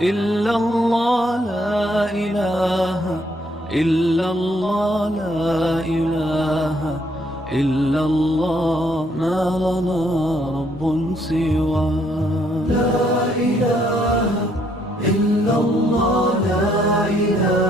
إلا الله لا إله إلا الله لا إله إلا الله ما لنا رب سوى لا إله إلا الله لا إله